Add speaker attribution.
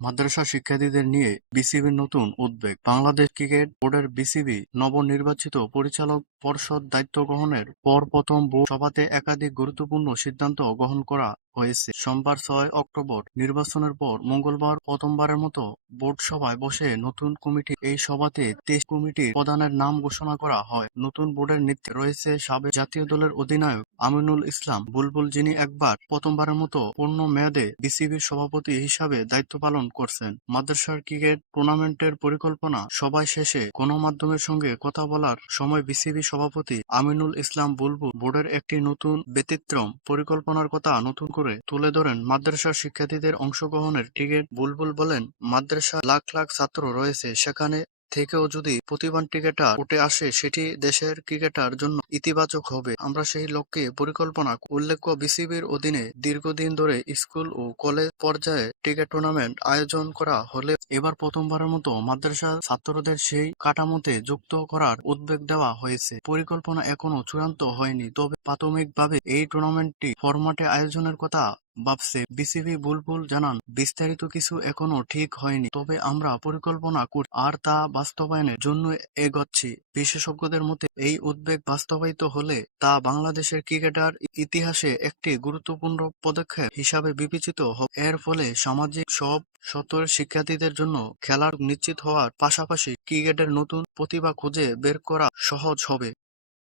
Speaker 1: মাদ্রাসা শিক্ষার্থীদের নিয়ে বিসিবির নতুন উদ্বেগ বাংলাদেশ ক্রিকেট বোর্ডের বিসিবি নবনির্বাচিত পরিচালক পর্ষদ দায়িত্ব গ্রহণের পর প্রথম বোর্ড সভাতে একাধিক গুরুত্বপূর্ণ সিদ্ধান্ত গ্রহণ করা হয়েছে। সোমবার ছয় অক্টোবর নির্বাচনের পর মঙ্গলবার প্রথমবারের মতো বোর্ড সভায় বসে নতুন কমিটি, এই সভাতে টেস্ট কমিটির প্রধানের নাম ঘোষণা করা হয়। নতুন বোর্ডের নেতৃত্বে রয়েছে সাবেক জাতীয় দলের অধিনায়ক আমিনুল ইসলাম। বুলবুল যিনি একবার প্রথমবারের মতো পূর্ণ মেয়াদে বিসিবির সভাপতি হিসাবে দায়িত্ব পালন করছেন। মাদ্রাসার ক্রিকেট টুর্নামেন্টের পরিকল্পনা সভায় শেষে গণমাধ্যমের সঙ্গে কথা বলার সময় বিসিবি সভাপতি আমিনুল ইসলাম বুলবুল বোর্ডের একটি নতুন ব্যতিক্রম পরিকল্পনার কথা নতুন করে তুলে ধরেন মাদ্রাসার শিক্ষার্থীদের অংশগ্রহণের ক্রিকেট বুলবুল বলেন মাদ্রাসা লাখ লাখ ছাত্র রয়েছে, সেখানে থেকেও যদি প্রতিভান ক্রিকেটার উঠে আসে, সেটি দেশের ক্রিকেটার জন্য ইতিবাচক হবে। আমরা সেই লক্ষ্যে পরিকল্পনা, উল্লেখ্য বিসিবির অধীনে দীর্ঘদিন ধরে স্কুল ও কলেজ পর্যায়ে ক্রিকেট টুর্নামেন্ট আয়োজন করা হলে এবার প্রথমবারের মতো মাদ্রাসা ছাত্রদের সেই কাঠামোতে যুক্ত করার উদ্বেগ দেওয়া হয়েছে। পরিকল্পনা এখনও চূড়ান্ত হয়নি, তবে প্রাথমিকভাবে এই টুর্নামেন্টটি ফরম্যাটে আয়োজনের কথা ভাবছে। বিসিবি বুলবুল জানান, বিস্তারিত কিছু এখনও ঠিক হয়নি, তবে আমরা পরিকল্পনা কর, আর তা বাস্তবায়নের জন্য এগোচ্ছি। বিশেষজ্ঞদের মতে, এই উদ্বেগ বাস্তবায়িত হলে তা বাংলাদেশের ক্রিকেটার ইতিহাসে একটি গুরুত্বপূর্ণ পদক্ষেপ হিসাবে বিবেচিত হবে। এর ফলে সামাজিক, সব স্তরের শিক্ষার্থীদের জন্য খেলার নিশ্চিত হওয়ার পাশাপাশি ক্রিকেটের নতুন প্রতিভা খুঁজে বের করা সহজ হবে।